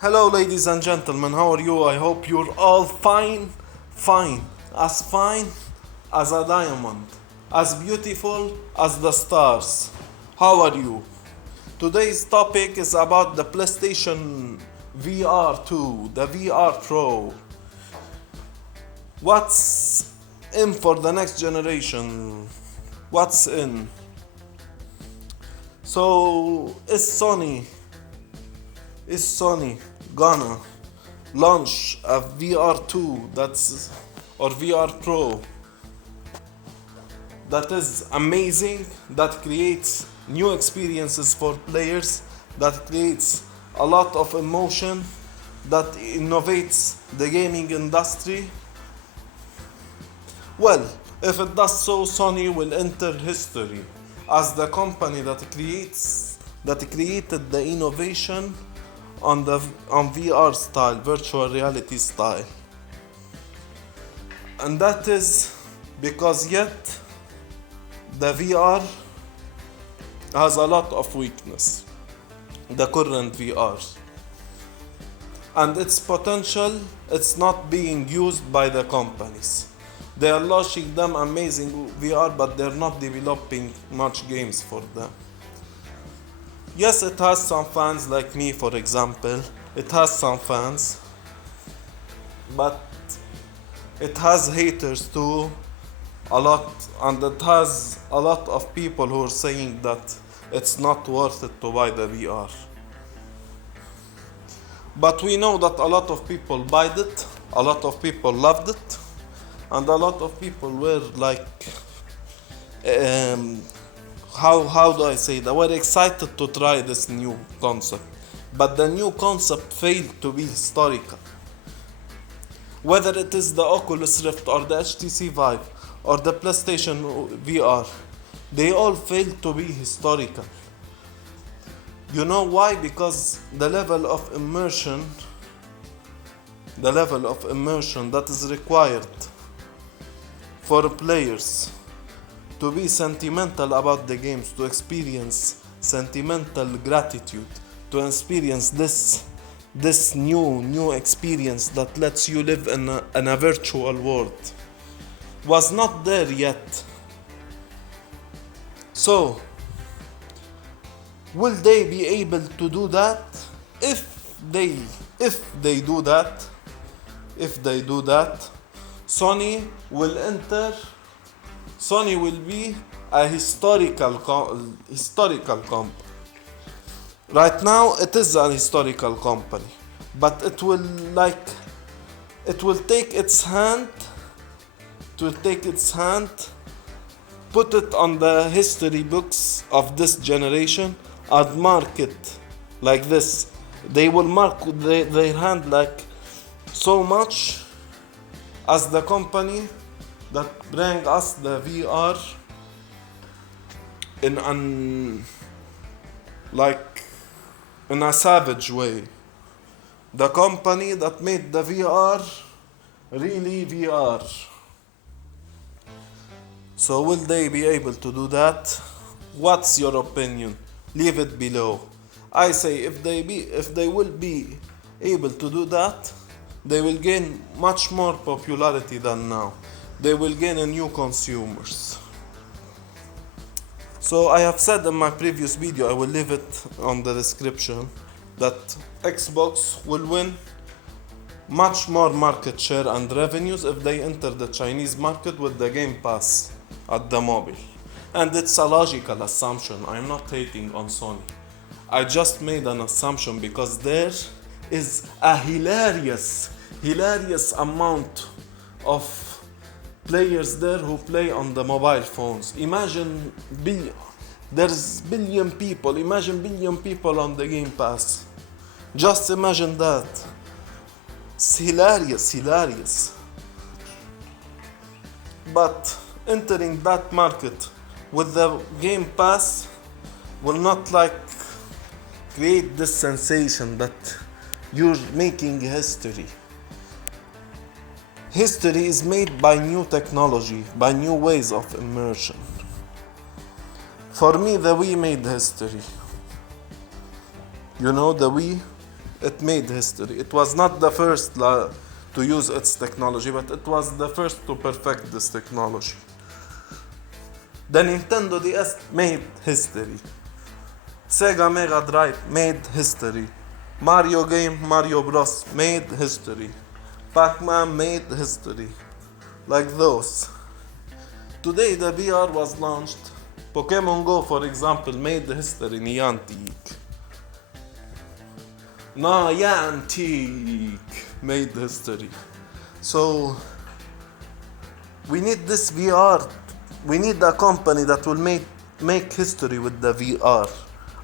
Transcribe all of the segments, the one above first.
Hello, ladies and gentlemen, how are you? I hope you're all fine, fine as a diamond, as beautiful as the stars. How are you? Today's topic is about the PlayStation VR 2, the VR Pro. What's in for the next generation? What's in? So, is Sony gonna launch a VR2 or VR Pro that is amazing, that creates new experiences for players, that creates a lot of emotion, that innovates the gaming industry? Well, if it does so, Sony will enter history as the company that created the innovation on VR style, virtual reality style. And that is because yet the VR has a lot of weakness, the current VR. And its potential, it's not being used by the companies. They are launching them amazing VR, but they're not developing much games for them. Yes, it has some fans like me, for example. It has some fans, but it has haters too, a lot, and it has a lot of people who are saying that it's not worth it to buy the VR. But we know that a lot of people bought it, a lot of people loved it, and a lot of people were like, how do I say that? We're excited to try this new concept, but the new concept failed to be historical. Whether it is the Oculus Rift or the HTC Vive or the PlayStation VR, they all failed to be historical. You know why? Because the level of immersion that is required for players to be sentimental about the games, to experience sentimental gratitude, to experience this new experience that lets you live in a virtual world, was not there yet. So, will they be able to do that? If they do that, Sony will be a historical company. Right now, it is a historical company, but it will take its hand, put it on the history books of this generation, and mark it like this. They will mark their hand like so much as the company that bring us the VR in a savage way. The company that made the VR really VR. So will they be able to do that? What's your opinion? Leave it below. I say if they will be able to do that, they will gain much more popularity than now. They will gain a new consumers. So I have said in my previous video, I will leave it on the description, that Xbox will win much more market share and revenues if they enter the Chinese market with the Game Pass at the mobile. And it's a logical assumption. I'm not hating on Sony. I just made an assumption because there is a hilarious amount of players there who play on the mobile phones. Imagine there's billion people on the Game Pass. Just imagine that. It's hilarious. But entering that market with the Game Pass will not create this sensation that you're making history. History is made by new technology, by new ways of immersion. For me, the Wii made history. You know, the Wii it made history. It was not the first to use its technology, but it was the first to perfect this technology. The Nintendo DS made history. Sega Mega Drive made history. Mario game, Mario Bros. Made history. Pac-Man made history. Like those. Today the VR was launched. Pokemon Go, for example, made history. Niantic made history. So we need this VR. We need a company that will make history with the VR.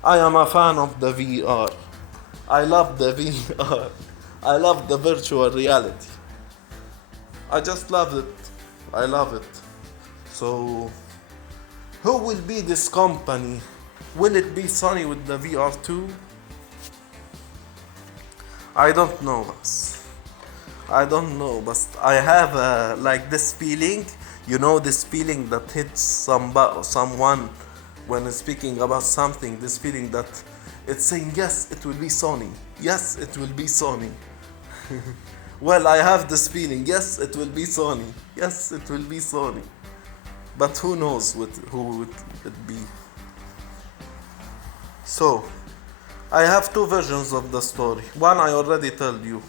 I am a fan of the VR. I love the VR. I love the virtual reality. I just love it. I love it. So who will be this company? Will it be Sony with the VR too? I don't know, but I have like this feeling, this feeling that hits someone when speaking about something, this feeling that it's saying, yes, it will be Sony. Yes, it will be Sony. Well, I have this feeling, yes, it will be Sony. Yes, it will be Sony. But who knows who it would be. So, I have two versions of the story. One I already told you.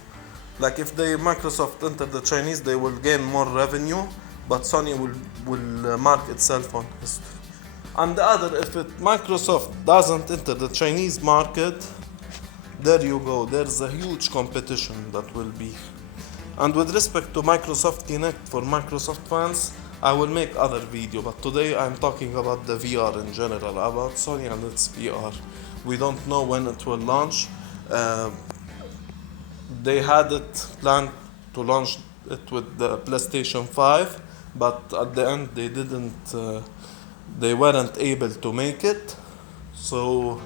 Like if Microsoft enter the Chinese, they will gain more revenue, but Sony will mark itself on history. And the other, if Microsoft doesn't enter the Chinese market, there you go. There's a huge competition that will be. And with respect to Microsoft Kinect for Microsoft fans, I will make other video. But today I'm talking about the VR in general, about Sony and its VR. We don't know when it will launch. They had it planned to launch it with the PlayStation 5, but at the end they didn't. They weren't able to make it, so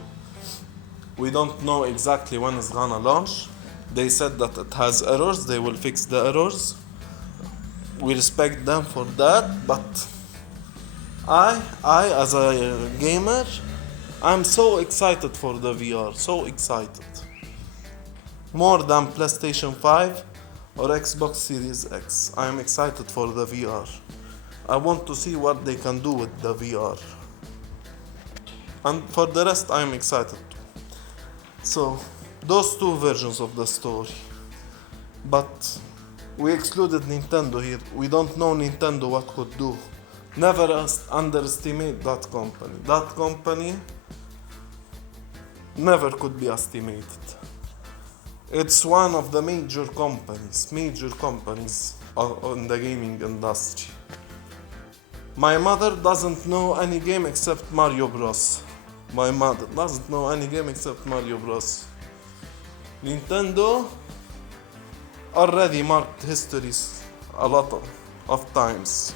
we don't know exactly when it's gonna launch. They said that it has errors. They will fix the errors. We respect them for that, but I as a gamer, I'm so excited for the VR, so excited. More than PlayStation 5 or Xbox Series X. I'm excited for the VR. I want to see what they can do with the VR. And for the rest, I'm excited too. So, those two versions of the story. But we excluded Nintendo here. We don't know Nintendo what could do. Never underestimate that company. That company never could be estimated. It's one of the major companies in the gaming industry. My mother doesn't know any game except Mario Bros. My mother doesn't know any game except Mario Bros. Nintendo already marked histories a lot of times.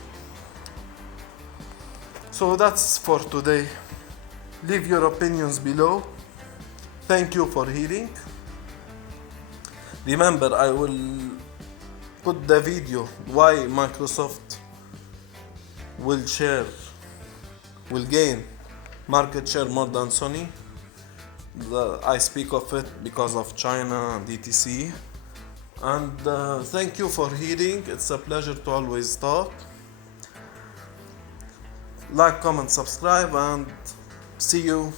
So that's for today. Leave your opinions below. Thank you for hearing. Remember, I will put the video why Microsoft will gain market share more than Sony. I speak of it because of China and etc. And thank you for hearing. It's a pleasure to always talk. Like, comment, subscribe, and see you